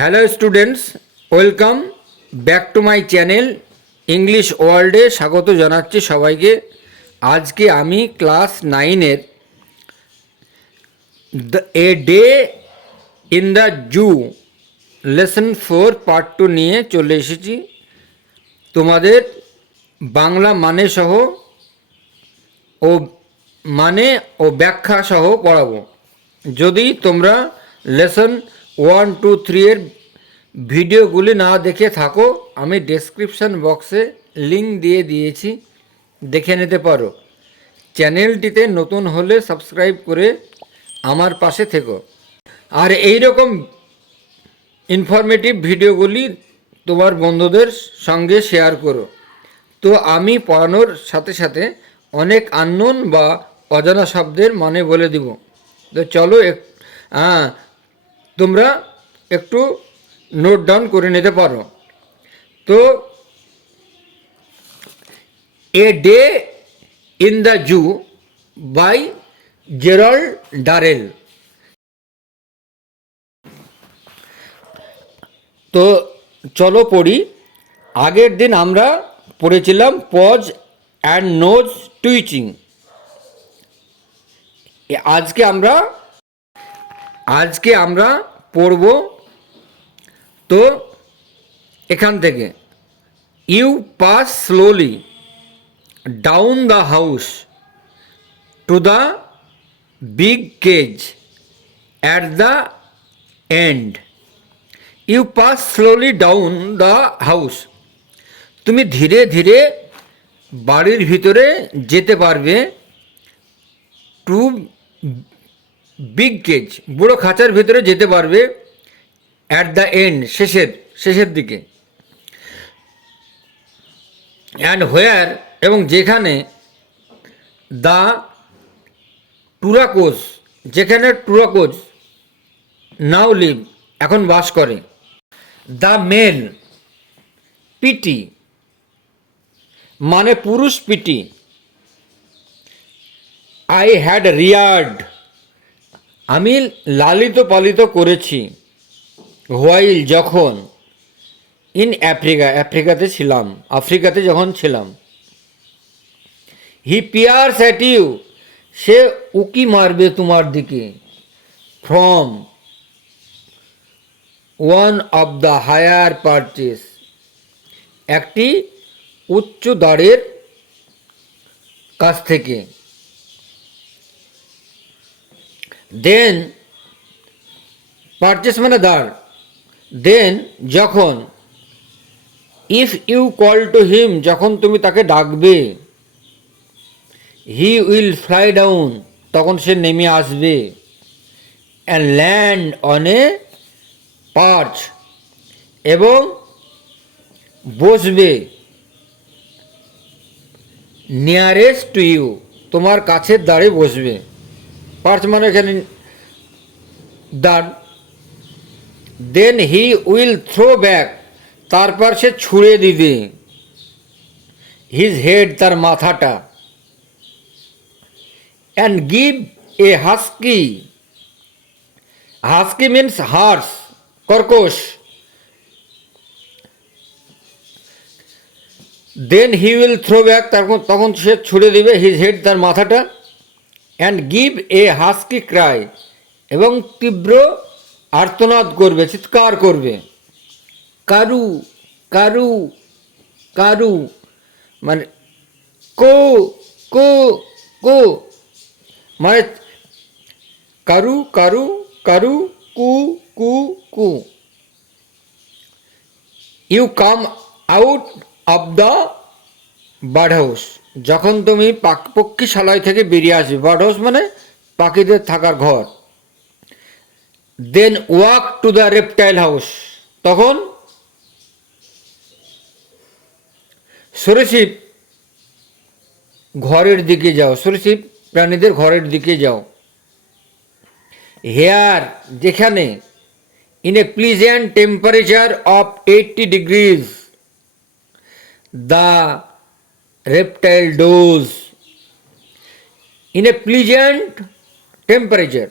Hello students, welcome back to my channel English ওয়ার্ল্ডে স্বাগত জানাচ্ছি সবাইকে। আজকে আমি ক্লাস 9-এর A day in the zoo lesson 4 part 2 নিয়ে চলে এসেছি। তোমাদের বাংলা মানে ও ব্যাখ্যা সহ পড়াবো। যদি তোমরা লেসন 1, 2, 3 এর ভিডিওগুলি না দেখে থাকো, আমি ডেসক্রিপশন বক্সে লিঙ্ক দিয়ে দিয়েছি, দেখে নিতে পারো। চ্যানেলটিতে নতুন হলে সাবস্ক্রাইব করে আমার পাশে থেকো। আর এই রকম ইনফরমেটিভ ভিডিওগুলি তোমার বন্ধুদের সঙ্গে শেয়ার করো। তো আমি পড়ানোর সাথে সাথে অনেক আননোন বা অজানা শব্দের মানে বলে দিব। তো চলো তোমরা একটু নোট ডাউন করে নিতে পারো। তো a day in the zoo by Gerald Durrell. তো চলো পড়ি। আগের দিন আমরা পড়েছিলাম পজ অ্যান্ড নোজ টুইচিং। আজকে আমরা পড়ব। তো এখান থেকে you pass slowly down the house to the big cage at the end. You pass slowly down the house, তুমি ধীরে ধীরে বাড়ির ভিতরে যেতে পারবে। টু বিগ কেজ, বড় খাঁচার ভিতরে যেতে পারবে। অ্যাট দ্য এন্ড, শেষের দিকে। অ্যান্ড হোয়ার, এবং যেখানে। দ্য টুরাকোজ, যেখানে টুরাকোজ নাও লিভ, এখন বাস করে। দ্য মেল পিটি, মানে পুরুষ পিটি। আই হ্যাড রিয়ার্ড, আমি লালিত পালিত করেছি। হোয়াইল, যখন। ইন আফ্রিকাতে যখন ছিলাম। হি পিয়ার্স অ্যাট ইউ, সে উকি মারবে তোমার দিকে। From one of the higher perches, একটি উচ্চ দাঁড়ের কাছ থেকে। দেন, পারচেস মানে দাঁড়। দেন, যখন। If you call to him, যখন তুমি তাকে ডাকবে। হি উইল ফ্লাই ডাউন, তখন সে নেমে আসবে। অ্যান্ড ল্যান্ড অন এ পার্চ, এবং বসবে। নিয়ারেস্ট টু ইউ, তোমার কাছের দাঁড়ে বসবে। পার্চ মানে এখানে দাঁড়। Then he will throw back, তারপর সে ছুঁড়ে দিবে। হিজ হেড, তার মাথাটা। And give a husky, husky means harsh, কর্কশ। Then he will throw back, তখন সে ছুঁড়ে দিবে। হিজ হেড, তার মাথাটা। And give a husky cry, এবং তীব্র আর্তনাদ করবে, চিৎকার করবে। কারু কারু কারু, মানে কো কো কো, মানে কারু কারু কারু, কু কু কু। You come out of the bird house, যখন তুমি পক্ষীশালায় থেকে বেরিয়ে আসবে। বার্ড হাউস মানে পাখিদের থাকার ঘর। Then walk to the reptile house, তখন সরীসৃপ ঘরের দিকে যাও, সরীসৃপ প্রাণীদের ঘরের দিকে যাও। হেয়ার, যেখানে। In a pleasant temperature of 80 degrees the reptile dose. In a pleasant temperature,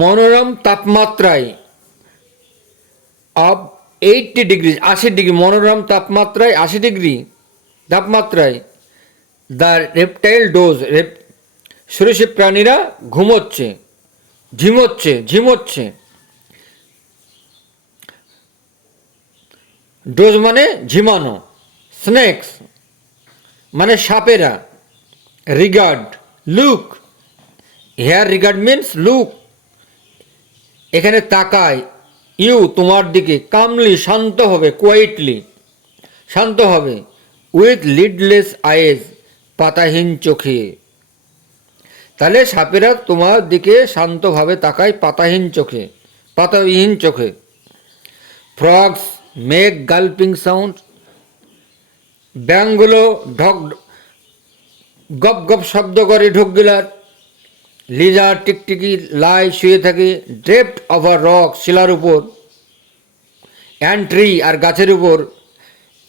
মনোরম তাপমাত্রায়। অফ 80 ডিগ্রি, 80 ডিগ্রি, মনোরম তাপমাত্রায় 80 ডিগ্রি তাপমাত্রায় দ্য রেপটাইল ডোজ, সরীসৃপ প্রাণীরা ঘুমোচ্ছে, ঝিমোচ্ছে। ডোজ মানে ঝিমানো, স্নেকস মানে সাপেরা, regard look, here regard means look, এখানে তাকায়, ইউ তোমার দিকে, কামলি শান্ত হবে, কোয়াইটলি শান্ত হবে, উইথ লিডলেস আইজ পাতাহীন চোখে। তাহলে সাপেরা তোমার দিকে শান্তভাবে তাকায় পাতাহীন চোখে। ফ্রগস মেক গালপিং সাউন্ড, ব্যাঙগুলো গপ গপ শব্দ করে ঢোক গিলার। লিজার টিকটিকি লাই শুয়ে থাকে, ড্রেপ্ট ওভার রক শিলার উপর, অ্যান্ড ট্রি আর গাছের উপর,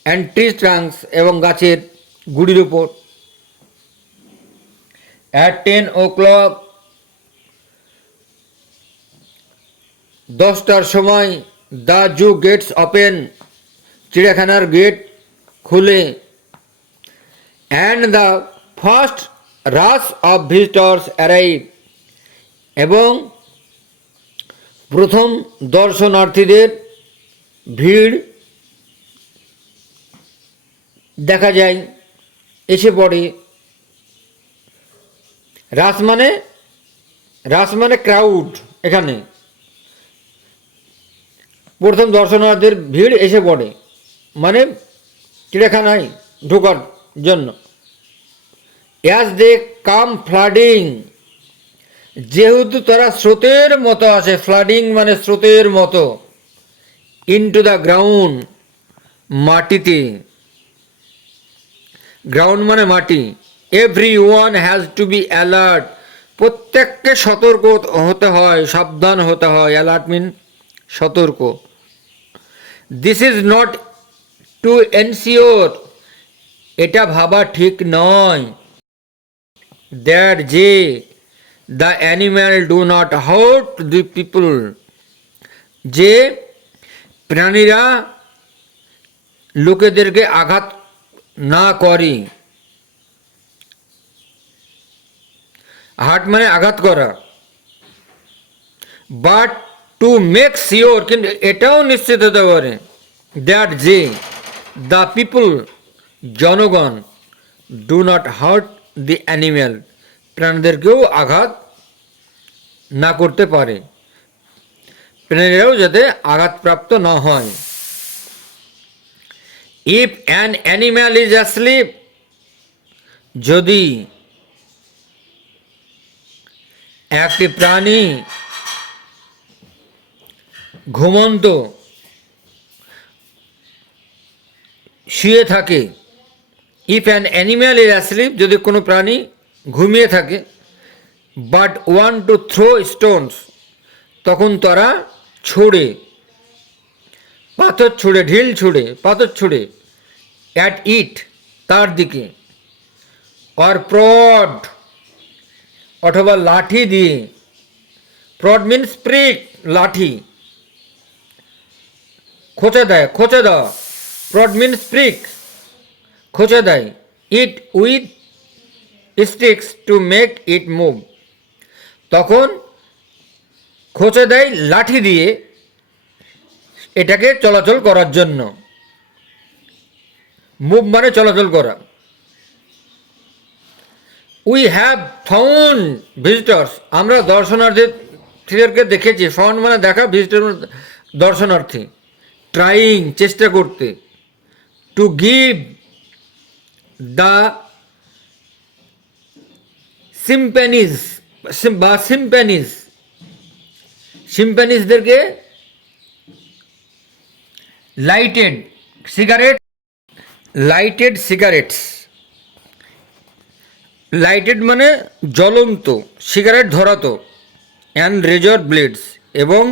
অ্যান্ড ট্রি ট্রাঙ্কস এবং গাছের গুড়ির উপর। অ্যাট 10 o'clock 10টার সময়, দ্য জু গেটস ওপেন, চিড়িয়াখানার গেট খুলে, and the first rush of visitors arrive, এবং প্রথম দর্শনার্থীদের ভিড় দেখা যায়, এসে পড়ে। রাশ মানে ক্রাউড, এখানে প্রথম দর্শনার্থীদের ভিড় এসে পড়ে, মানে চিড়িয়াখানায় ঢোকার জন্য। অ্যাজ দে কাম ফ্লাডিং, যেহেতু তারা স্রোতের মতো আসে, ফ্লাডিং মানে স্রোতের মতো, ইনটু দ্য গ্রাউন্ড, মাটিতে, গ্রাউন্ড মানে মাটি। Every one has to be alert, প্রত্যেককে সতর্ক হতে হয়, সাবধান হতে হয়। অ্যালার্ট মিন সতর্ক। This is not to ensure, এটা ভাবা ঠিক নয়, দ্যাট যে the animal do not hurt the people, যে প্রাণীরা লোকেদেরকে আঘাত না করে। হার্ট মানে আঘাত করা। বাট টু মেক শিওর, কিন্তু এটাও নিশ্চিত হতে পারে, দ্যাট যে দ্য পিপল, জনগণ, do not hurt the animal, প্রাণীদেরকেও আঘাত না করতে পারে, প্রাণীরাও যাতে আঘাতপ্রাপ্ত না হয়। If an animal is asleep, যদি একটি প্রাণী ঘুমন্ত শুয়ে থাকে, if an animal is asleep, যদি কোনো প্রাণী ঘুমিয়ে থাকে, but want to throw stones, তখন তারা পাথর ছুড়ে, অ্যাট ইট, তার দিকে, অর প্রড, অথবা লাঠি দিয়ে, প্রড মিন্স প্রিক, লাঠি, খোঁচা দেওয়া, প্রড মিন্স প্রিক, খোঁচা দেয়, it with sticks to make it move, তখন খোঁচা দেয় লাঠি দিয়ে এটাকে চলাচল করার জন্য। মুভ মানে চলাচল করা। উই হ্যাভ ফাউন্ড ভিজিটর্স, আমরা দর্শনার্থীদেরকে দেখেছি। ফাউন্ড মানে দেখা, ভিজিটর দর্শনার্থী। ট্রাইং চেষ্টা করতে, টু গিভ দ্য সিম্প্যানিজদেরকে লাইটেড সিগারেটস, লাইটেড মানে জ্বলন্ত, সিগারেট ধরাতো, অ্যান্ড রেজর ব্লেডস, এবং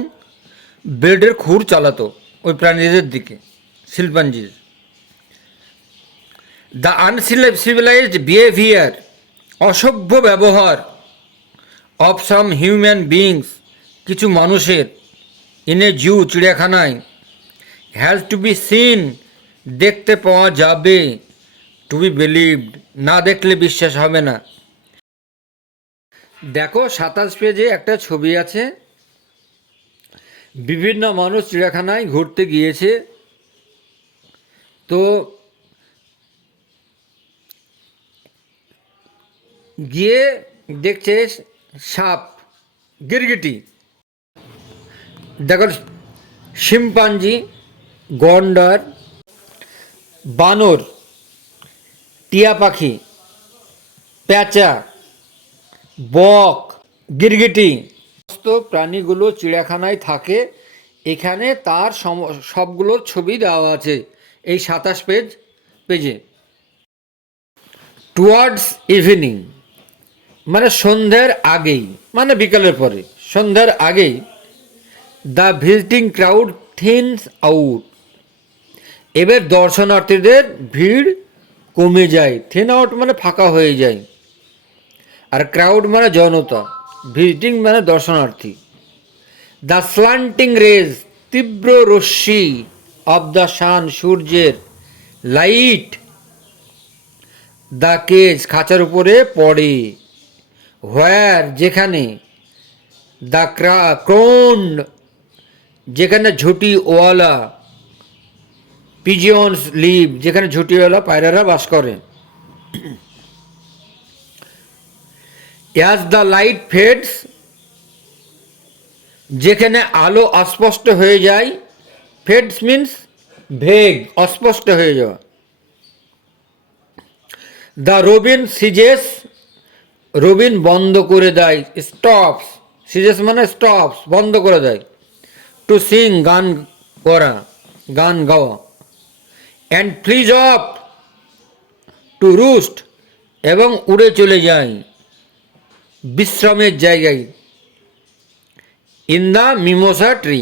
ব্লেডের খুর চালাতো ওই প্রাণীদের দিকে, শিল্পাঞ্জির। দ্য আনসিভিলাইজড বিহেভিয়ার, অসভ্য ব্যবহার, অফ সাম হিউম্যান বিংস, কিছু মানুষের, ইন এ জু, চিড়িয়াখানায়, হ্যাজ টু বি সিন, দেখতে পাওয়া যাবে, টু বি বিলিভড, না দেখলে বিশ্বাস হবে না। দেখো 27 পেজে একটা ছবি আছে, বিভিন্ন মানুষ চিড়িয়াখানায় ঘুরতে গিয়েছে। তো গিয়ে দেখছে সাপ, গিরগিটি, দেখো শিম্পাঞ্জি, গন্ডার, বানর, টিয়া পাখি, প্যাঁচা, বক, গিরগিটি, সমস্ত প্রাণীগুলো চিড়িয়াখানায় থাকে। এখানে তার সবগুলোর ছবি দেওয়া আছে এই 27 পেজে। টুয়ার্ডস ইভিনিং মানে সন্ধ্যার আগেই, মানে বিকালের পরে, সন্ধ্যার আগেই দ্য ভিজিটিং ক্রাউড থিনস আউট, এবার দর্শনার্থীদের ভিড় কমে যায়। থিন আউট মানে ফাঁকা হয়ে যায়, আর ক্রাউড মানে জনতা, ভিজিটিং মানে দর্শনার্থী। দ্য স্ল্যান্টিং রেজ, তীব্র রশ্মি, অব দ্য সান, সূর্যের, লাইট দ্য কেজ, খাঁচার উপরে পড়ে, হোয়ার যেখানে, দ্য ক্রোন্ড যেখানে ঝুঁটিওয়ালা, পিজিয়ন্স লিভ যেখানে ঝুঁটিওয়ালা পায়রারা বাস করে। অ্যাজ দ্য লাইট ফেডস, যেখানে আলো অস্পষ্ট হয়ে যায়, ফেডস মিন্স ভেগ, অস্পষ্ট হয়ে যাওয়া। দ্য রবিন সিজেস, রবিন বন্ধ করে দেয়, স্টপস, সিজেস মানে স্টপস, বন্ধ করে দেয়। টু সিং গান করা, গান গাওয়া। অ্যান্ড ফ্লিজ অফ, টু রুস্ট এবং উড়ে চলে যায় বিশ্রামের জায়গায়। ইন দ্য মিমোসা ট্রি,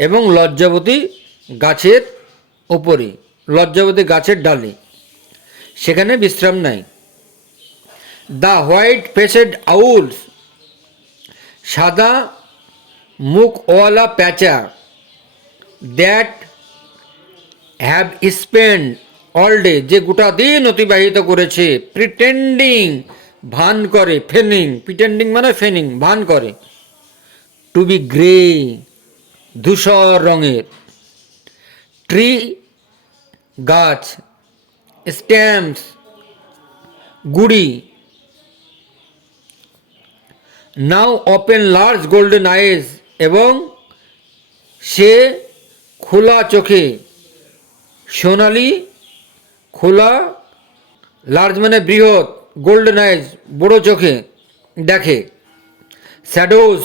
এবং লজ্জাবতী গাছের ওপরে, লজ্জাবতী গাছের ডালে, সেখানে বিশ্রাম নেয়। দ্য হোয়াইট ফেসেড আউলস, সাদা মুখওয়ালা প্যাঁচা, that have spend all day, যে গোটা দিন অতিবাহিত করেছে, প্রিটেন্ডিং ভান করে, ফেনিং, প্রিটেন্ডিং মানে ফেনিং, ভান করে, টু বি গ্রে ধূসর রঙের। ট্রি গাছ, স্ট্যাম্পস গুড়ি, নাও ওপেন লার্জ গোল্ডেন আইজ, এবং সে খোলা চোখে, সোনালি খোলা, লার্জ মানে বৃহৎ, গোল্ডেন আইজ বড় চোখে দেখে। শ্যাডোজ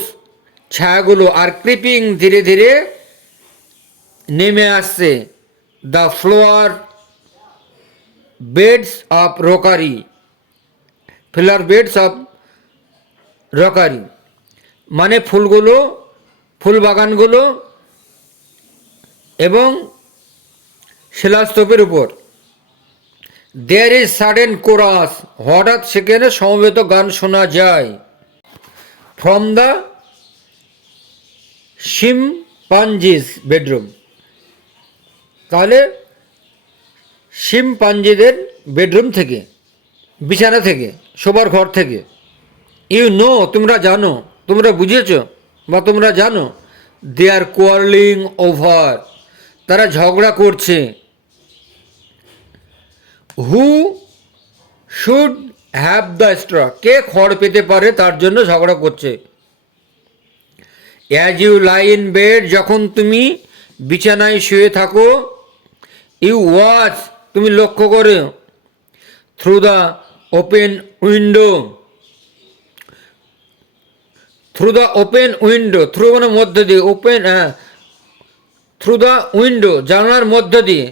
ছায়াগুলো, আর ক্রিপিং ধীরে ধীরে নেমে আসছে। The flower beds of rockery, flower beds of rockery মানে ফুলগুলো, ফুল বাগানগুলো এবং শিলাস্তূপের উপর। দেয়ার ইজ সাডেন কোরাস, হঠাৎ সেখানে সমবেত গান শোনা যায়। ফ্রম দ্য শিম্পাঞ্জিজ বেডরুম, তাহলে শিম্পাঞ্জিদের বেডরুম থেকে, বিছানা থেকে, শোবার ঘর থেকে। ইউ নো, তোমরা জানো, তোমরা বুঝেছ বা তোমরা জানো। দে আর কোয়ারলিং ওভার, তারা ঝগড়া করছে। Who should have the straw, কে খড় পেতে পারে তার জন্য ঝগড়া করছে। As you lie in bed, যখন তুমি বিছানায় শুয়ে থাকো। ইউ ওয়াচ, তুমি লক্ষ্য করো। Through the open window, through the open window, through মানে মধ্য দিয়ে, ওপেন, হ্যাঁ, থ্রু দ্য উইন্ডো জানলার মধ্য দিয়ে।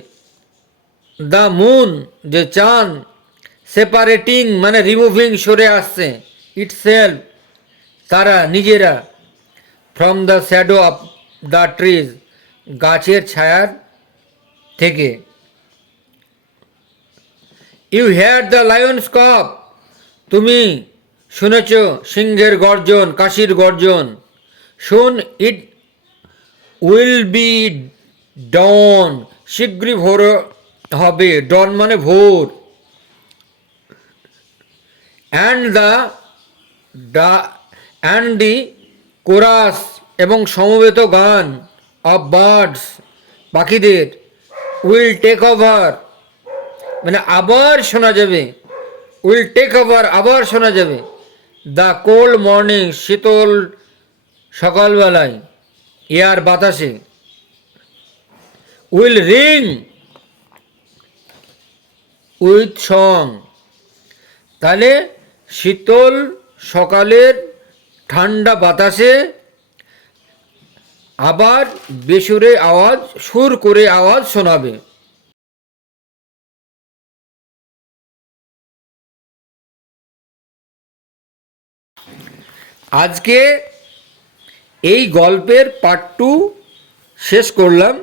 দ্য মুন যে চাঁদ, সেপারেটিং মানে রিমুভিং সরে আসছে, ইটসেলফ তারা নিজেরা, from the shadow of the trees গাছের ছায়ার থেকে। ইউ হেয়ার দ্য লায়ন্স কপ, তুমি শুনেছ সিংহের গর্জন, কাশির গর্জন। শুন ইট উইল বি ডন, শীঘ্রই ভোর হবে, ডন মানে ভোর। And the and the chorus, এবং সমবেত গান, অফ বার্ডস, পাখিদের, উইল টেক ওভার, মানে আবার শোনা যাবে, উইল টেক ওভার, আবার শোনা যাবে, দ্য কোল্ড মর্নিং, শীতল সকালবেলায়, এয়ার বাতাসে, উইল রিং উইথ সং, তাহলে শীতল সকালের ঠান্ডা বাতাসে আবার বেসুরে আওয়াজ, সুর করে আওয়াজ শোনাবে। আজকে এই গল্পের পার্ট 2 শেষ করলাম।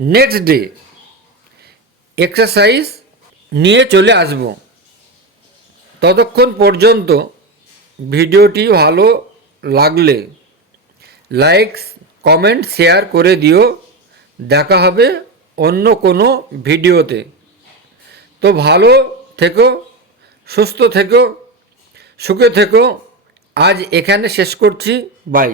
নেক্সট ডে এক্সারসাইজ নিয়ে চলে আসব। ততক্ষণ পর্যন্ত ভিডিওটি ভালো লাগলে লাইক, কমেন্ট, শেয়ার করে দিও। দেখা হবে অন্য কোনো ভিডিওতে। তো ভালো থেকো, সুস্থ থেকো, সুখে থেকো। আজ এখানে শেষ করছি। বাই।